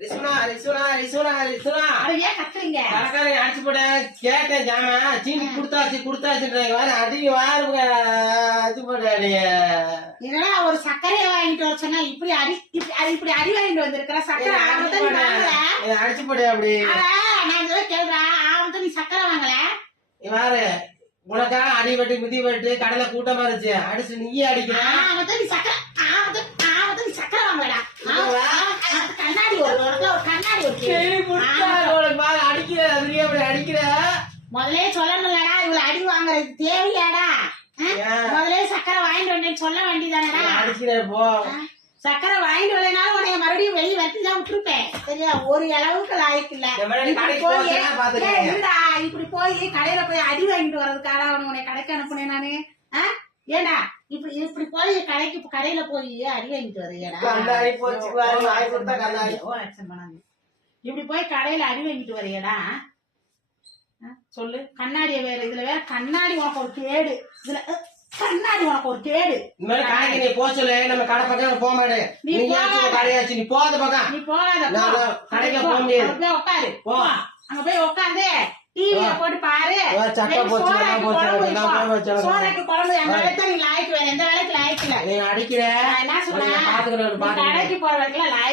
ரிசுனா ரிசுனா ரிசுனா ரிசுனா ஏன் கத்துறீங்க? கடைக்காரங்க அடிச்சு போட கேட்டேன் ஜாமா சீனி குடுத்தாச்சுன்றாங்க வேற அதிக வாருங்க அடிச்சு போடாடி. என்னடா ஒரு சர்க்கரையை வாங்கிட்டு வர சொன்னா இப்படி அடி வாங்கிட்டு வந்திருக்கிற சர்க்கரை அடிச்சு போட அப்படி. நான் இதோ கேள்றேன் ஆவணத்தை நீ சர்க்கரை வாங்கல வேறு உனக்கா அடி வெட்டு மிதி வெட்டு கடலை கூட்டமா இருந்துச்சு அடிச்சு நீயே அடிக்கிற. நீ சர்க்கரை நீ சர்க்கரை வாங்கலடா. கண்ணாடி கண்ணாடி அடிக்கிற அதுலயே அப்படி அடிக்கிற. முதலே சொல்லணும்லடா இவ்வளவு அடி வாங்குறது தேவையாடா? முதலே சர்க்கரை வாங்கிட்டு வந்தேன்னு சொல்ல வேண்டியதானடா. அடிக்கிற போ சர்க்கரை வாங்கிட்டு வரனாலும் உடைய மறுபடியும் வெளியே வெட்டி தான் விட்டுருப்பேன் சரியா? ஒரு அளவுக்கு லாய்க்கு இல்ல. இப்படி போய் கடையில போய் அடி வாங்கிட்டு வர்றதுக்காக உன்னை கடைக்கு அனுப்புனேன் நானு. ஏண்டா இப்படி போய் கடையில போய் அடி வாங்கிட்டு வரையடா? இப்படி போய் கடையில அடி வாங்கிட்டு வரையடா? சொல்லு. கண்ணாடிய வேற இதுல வேற கண்ணாடி உனக்கு ஒரு கேடு. இதுல கண்ணாடி உனக்கு ஒரு கேடு. நீ போ சொல்லு. நம்ம கடை பக்கம் போக மாட்டேன். நீ கடையாச்சு நீ போத பக்கம். நீ போகாத கடைக்கு போக முடியாது. போய் உட்காரு. போ அங்க போய் உட்காந்து டிவிய போட்டு பாரு. சோறைக்கு குழம்பு எந்த வேலைக்கு நீ லாய்க்கு வேற எந்த வேலைக்கு லாய்க்கு இல்ல. நீ அடிக்கிற என்ன சொல்றேன்? கடைக்கு போற வரைக்கும் லாய்க்கு